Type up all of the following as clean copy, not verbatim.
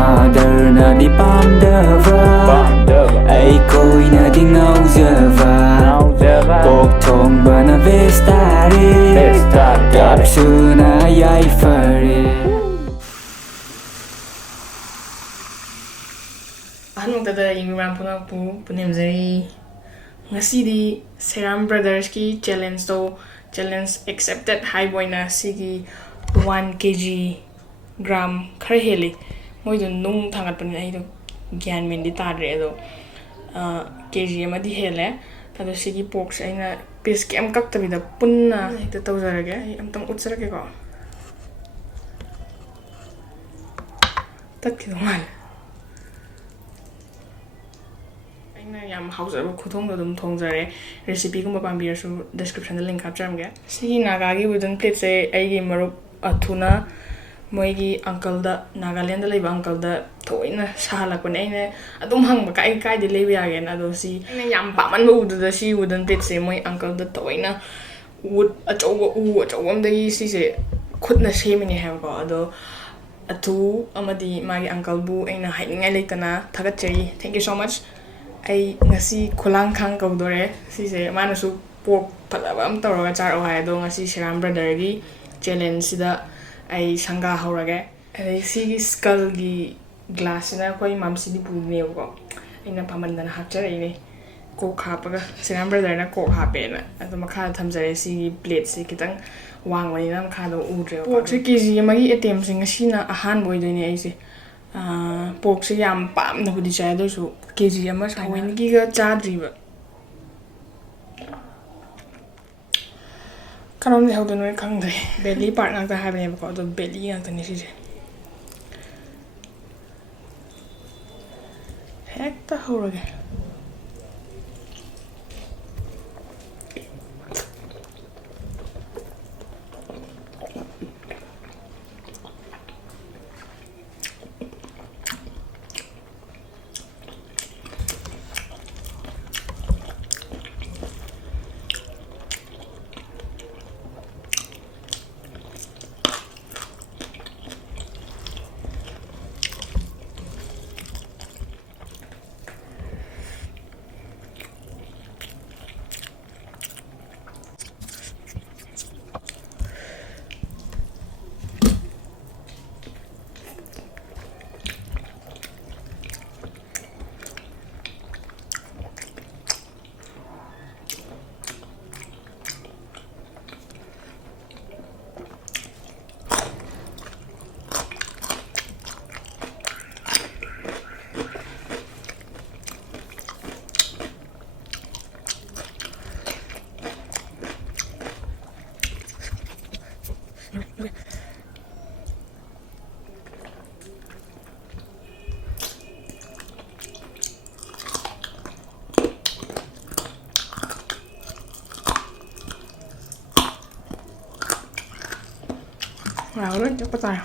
ꯃꯥꯗꯔꯅꯗꯤ ꯄꯥꯝꯗꯕ ꯑꯩꯈꯣꯏꯅꯗꯤ ꯉꯥꯎꯖꯕ ꯀꯣꯛ ꯊꯣꯡꯕꯅ ꯕꯦꯁ ꯇꯥꯔꯦ ꯀꯥꯞꯁꯨꯅ ꯌꯥꯏꯐꯔꯦ. ꯑꯍꯥꯟꯕꯗ ꯌꯦꯡꯕꯤꯕ ꯄꯨꯝꯅꯃꯛꯄꯨ ꯄꯨꯅꯦꯝꯖꯔꯤ. ꯉꯁꯤꯗꯤ ꯁꯦꯔꯥꯝ ꯕ꯭ꯔꯗꯔꯁꯀꯤ ꯆꯦꯂꯦꯟꯖ ꯑꯦꯛꯁꯦꯞꯇꯦꯠ ꯍꯥꯏꯕ ꯑꯣꯏꯅ ꯁꯤꯒꯤ 1 kg ꯒ꯭ꯔꯥꯝ ꯈꯔ ꯍꯦꯜꯂꯤ ꯃꯣꯏꯗꯣ ꯅꯨꯡ ꯊꯥꯡꯒꯠꯄꯅꯤꯅ ꯑꯩꯗꯣ ꯒ꯭ꯌꯥꯟ ꯃꯦꯟꯗꯤ ꯇꯥꯗ꯭ꯔꯦ ꯑꯗꯣ kg ꯑꯃꯗꯤ ꯍꯦꯜꯂꯦ. ꯑꯗꯣ ꯁꯤꯒꯤ ꯄꯣꯛꯁꯦ ꯑꯩꯅ ꯄꯤꯁ ꯀꯩꯝ ꯀꯛꯇꯕꯤꯗ ꯄꯨꯟꯅ ꯍꯦꯛꯇ ꯇꯧꯖꯔꯒꯦ. ꯑꯩ ꯑꯝꯇꯪ ꯎꯠꯆꯔꯛꯀꯦꯀꯣ. ꯇꯠꯈꯤꯗꯧ ꯃꯥꯜꯂꯦ. ꯑꯩꯅ ꯌꯥꯝ ꯍꯥꯎꯖꯕ ꯈꯨꯊꯣꯡꯗꯣ ꯑꯗꯨꯝ ꯊꯣꯡꯖꯔꯦ. ꯔꯦꯁꯤꯄꯤꯒꯨꯝꯕ ꯄꯥꯝꯕꯤꯔꯁꯨ ꯗꯦꯁꯀ꯭ꯔꯤꯞꯁꯟꯗ ꯂꯤꯡꯛ ꯍꯥꯞꯆꯔꯝꯒꯦ. ꯁꯤꯒꯤ ꯅꯥꯒꯥꯒꯤ ꯋꯨꯗꯟ ꯄ꯭ꯂꯦꯠꯁꯦ ꯑꯩꯒꯤ ꯃꯔꯨꯞ ꯑꯊꯨꯅ ꯃꯣꯏꯒꯤ ꯑꯪꯀꯜꯗ ꯅꯥꯒꯥꯂꯦꯟꯗ ꯂꯩꯕ ꯑꯪꯀꯜꯗ ꯊꯑꯣꯏꯅ ꯁꯥꯍꯜꯂꯛꯄꯅꯦ. ꯑꯩꯅ ꯑꯗꯨꯝ ꯍꯪꯕ ꯀꯥꯏꯗ ꯂꯩꯕ ꯌꯥꯒꯦꯅ. ꯑꯗꯣ ꯁꯤ ꯑꯩꯅ ꯌꯥꯝ ꯄꯥꯝꯃꯟꯕ ꯎꯗꯨꯗ ꯁꯤ ꯋꯨꯗꯟ ꯄ꯭ꯂꯦꯠꯁꯦ ꯃꯣꯏ ꯑꯪꯀꯜꯗ ꯊꯑꯣꯏꯅ ꯎ ꯑꯆꯧꯕ ꯑꯃꯗꯒꯤ ꯁꯤꯁꯦ ꯈꯨꯠꯅ ꯁꯦꯝꯃꯤꯅꯦ ꯍꯥꯏꯕꯀꯣ. ꯑꯗꯣ ꯑꯊꯨ ꯑꯃꯗꯤ ꯃꯥꯒꯤ ꯑꯪꯀꯜꯕꯨ ꯑꯩꯅ ꯍꯥꯏꯅꯤꯡꯉꯥꯏ ꯂꯩꯇꯅ ꯊꯥꯒꯠꯆꯔꯤ. ꯊꯦꯡꯛ ꯌꯨ ꯁꯣ ꯃꯆ. ꯑꯩ ꯉꯁꯤ ꯈꯨꯂꯥꯡꯈꯥꯡ ꯀꯧꯗꯣꯔꯦ. ꯁꯤꯁꯦ ꯃꯥꯅꯁꯨ ꯄꯣꯛ ꯐꯖꯕ ꯑꯃ ꯇꯧꯔꯒ ꯆꯥꯔꯛꯑꯣ ꯍꯥꯏ. ꯑꯗꯣ ꯉꯁꯤ ꯁꯦꯔꯥꯝ ꯕ꯭ꯔꯗꯔꯒꯤ ꯆꯦꯂꯦꯟꯖꯁꯤꯗ ꯑꯩ ꯁꯪꯒꯥ ꯍꯧꯔꯒꯦ. ꯑꯗꯩ ꯁꯤꯒꯤ ꯁ꯭ꯀꯜꯒꯤ ꯒ꯭ꯂꯥꯁꯁꯤꯅ ꯑꯩꯈꯣই ꯃꯝꯁꯤꯗꯤ ꯄꯨꯗꯅꯦꯕꯀꯣ. ꯑꯩꯅ ꯄꯥꯝꯃꯟꯗꯅ ꯍꯥꯞꯆꯔꯛꯏꯅꯦ. ꯀꯣꯛ ꯍꯥꯞꯄꯒ ꯁꯦꯔꯥꯝ ꯕ꯭ꯔꯗꯔꯅ ꯀꯣꯛ ꯍꯥꯞꯄꯦꯅ. ꯑꯗꯣ ꯃꯈꯥꯗ ꯊꯝꯖꯔꯦ. ꯁꯤꯒꯤ ꯄ꯭ꯂꯦꯠꯁꯤ ꯈꯤꯇꯪ ꯋꯥꯡꯕꯅꯤꯅ ꯃꯈꯥꯗ ꯎꯗ꯭ꯔꯦꯕ. ꯄꯣꯛꯁꯦ kg ꯑꯃꯒꯤ ꯑꯦꯇꯦꯝꯁꯦ ꯉꯁꯤꯅ ꯑꯍꯥꯟꯕ ꯑꯣꯏꯗꯣꯏꯅꯦ ꯑꯩꯁꯦ. ꯄꯣꯛꯁꯦ ꯌꯥꯝ ꯄꯥꯝꯅꯕꯨꯗꯤ ꯆꯥꯏ ꯑꯗꯨꯑꯣꯏꯁꯨ kg ꯑꯃ ꯊꯑꯣꯏꯅꯒꯤꯒ ꯆꯥꯗ꯭ꯔꯤꯕ. ꯀꯔꯣꯝꯗꯩ ꯍꯧꯗꯣꯏꯅꯣ ꯈꯪꯗ꯭ꯔꯦ. ꯕꯦꯂꯤ ꯄꯥꯔꯠ ꯉꯥꯛꯇ ꯍꯥꯏꯕꯅꯦꯕꯀꯣ. ꯑꯗꯣ ꯕꯦꯂꯤ ꯉꯥꯛꯇꯅꯦ ꯁꯤꯁꯦ. ꯍꯦꯛꯇ ꯍꯧꯔꯒꯦ. Rồi, chắc có tài.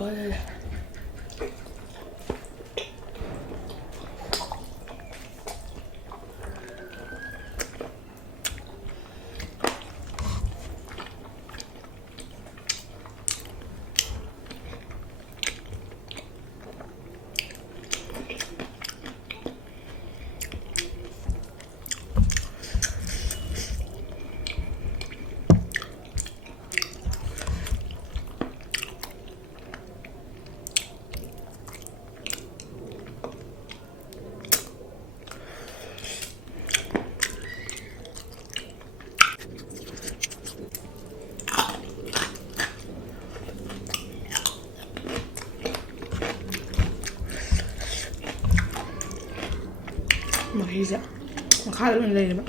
펄. Makahiya. Makala lang lang diba?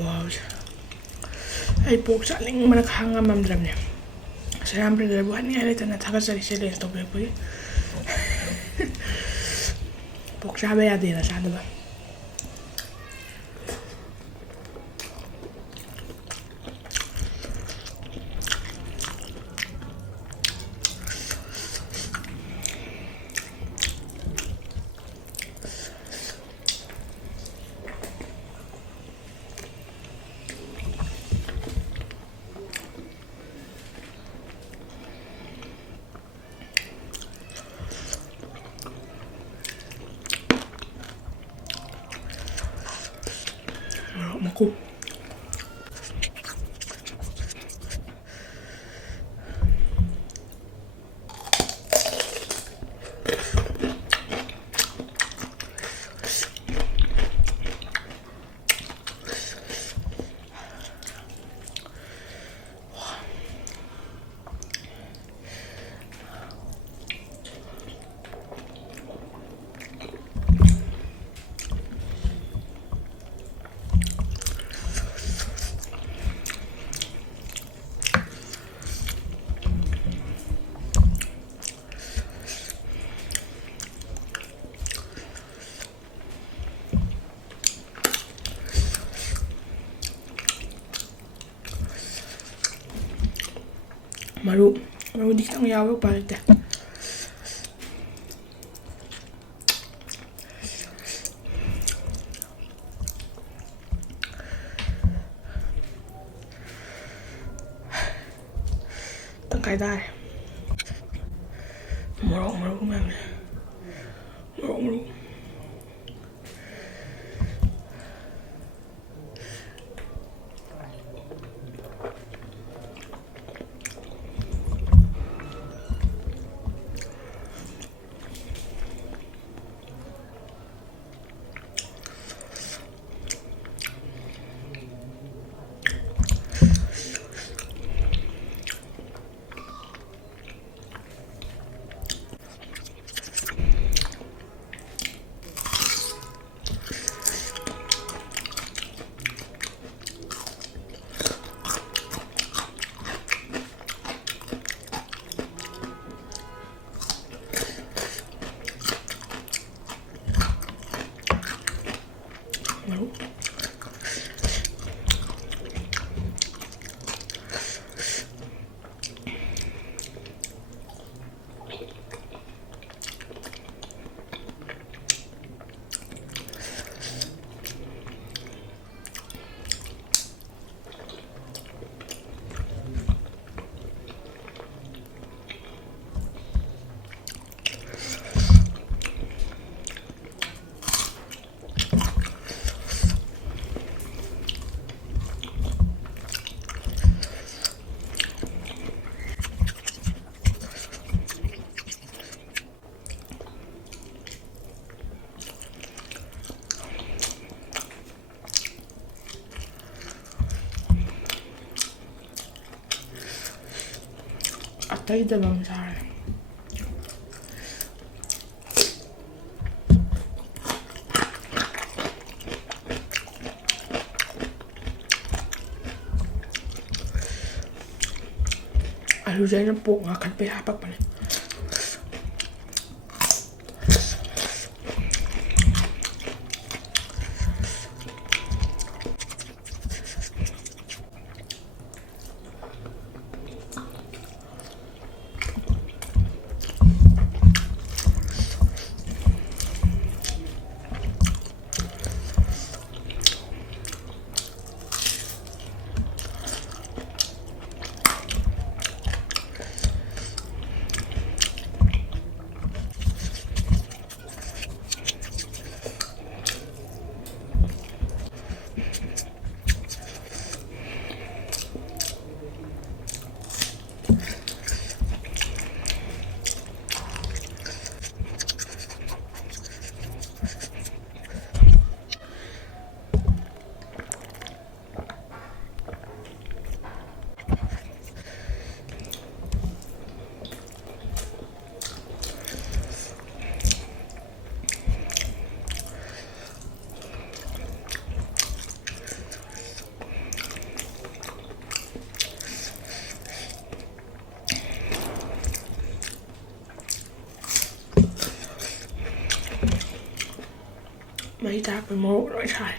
Wow. Ay pork saling managhanga mamdram niya. Sayang brother buhat niya ito na tagasari sila ito ba po. Pork sabi yadi na siya diba? Maku. Maru di kita ngayawag pa rin. Tangkay dari. Marok man. Marok. ꯂꯩꯇꯕ ꯑꯃ ꯆꯥꯔꯦ ꯑꯂꯨꯁꯦ ꯑꯩꯅ ꯄꯣꯛ ꯉꯥꯈꯠꯄꯩ ꯍꯥꯄꯛꯄꯅꯦ ꯃꯍꯤ ꯇꯥꯔꯛꯄꯩ ꯃꯣꯔꯣꯛ ꯂꯣꯏ ꯁꯥꯔꯦ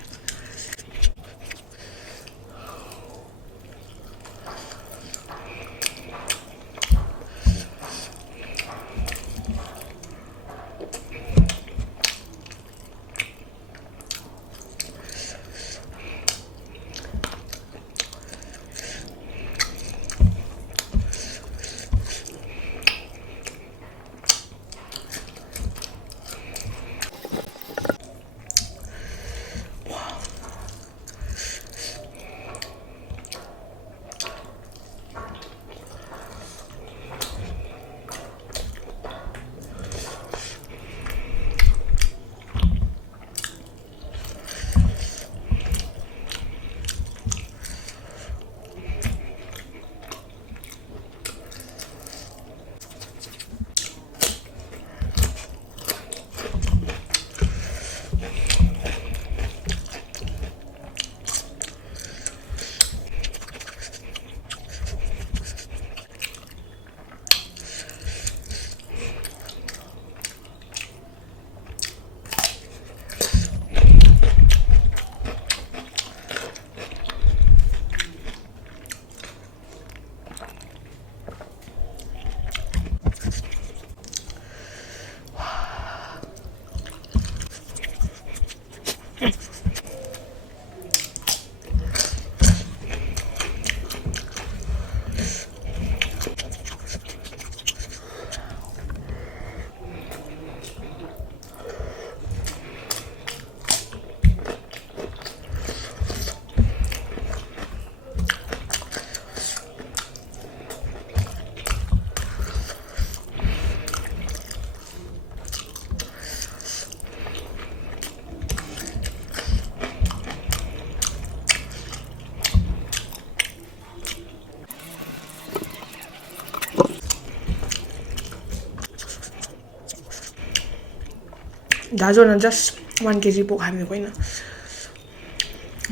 Dazona just 1 kg pork hai ko na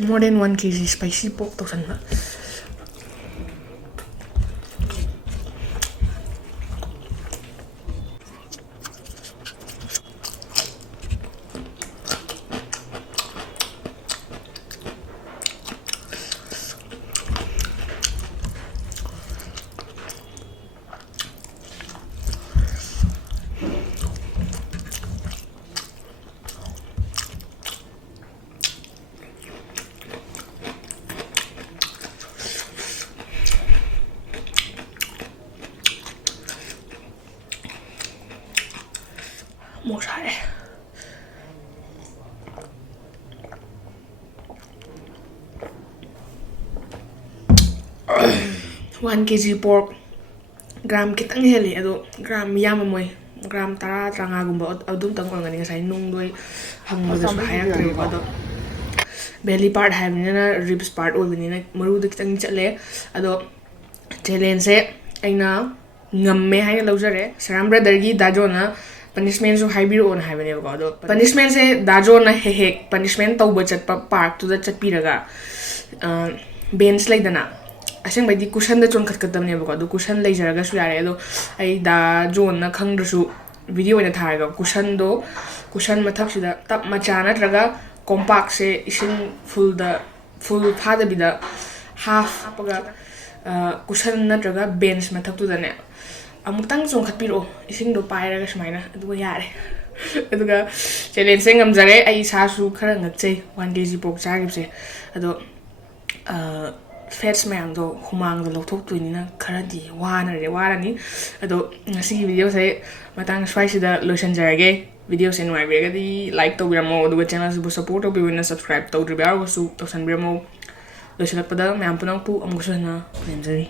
more than 1 kg spicy pork to san na more sare 1 kg pork gram kitang heli ado gram yamamoy gram 10 tranga gumba adum tang organi ngasai nung doi hangba da hayak tre ado belly part havina ribs part oibini na maru da kitang chatle ado challenge se aina ngame haina laujare saram brother gi dajo na punishment so haibiro on haibane ko do punishment se dajo na he punishment tawba chatpa park tu da chapiraga bench laidana aseng bai di cushion da chon khat kadam ne ko do cushion leijaraga su yare do ai dajo na khangdru video ina tharaga cushion mathak sida tap macha na traga compact se isin full phada bida half apaga cushion na traga bench mathak tu da ne amutang chong khatpiro ising do pairaga smaina adu yare aduga challenge se ngamjare ai sa su khara ngachei 1 kg pok chagipse ado fats mayam do humang do lokthok tuinina khara di warani ado ngasi video se matang spicy da lotion jarage video se noi bega di like to biramo aduga channel su support to biwina subscribe to dribar su to san biramo lotion pada mayam punang pu amgusana nemjari